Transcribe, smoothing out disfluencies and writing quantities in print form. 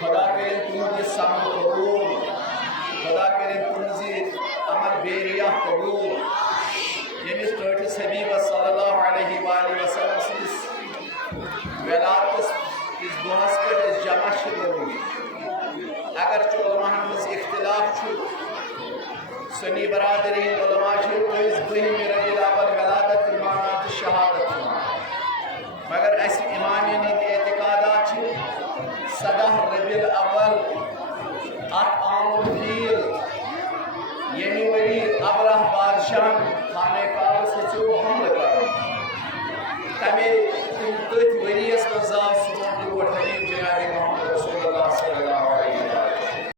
खुदा करें तुझे सम कबूल, खुदा करें तुझे अमल बेरिया कबूल। यमिस टोटिस हबीब सल्लल्लाहु अलैहि वसल्लम सिस वेलातस इस दोहस पे इस जमा शुरू अगर उलमाहन मज इख्तिलाफ सुन्नी बरादरी उलमा बहिम रबीउल अव्वल वलादत इमामत शहादत मगर अस इमामियन एतिकादात सदह रबीउल अव्वल आमुल फील यमी वरी अबरह बादशाह खाने काबा से हमला कर तमे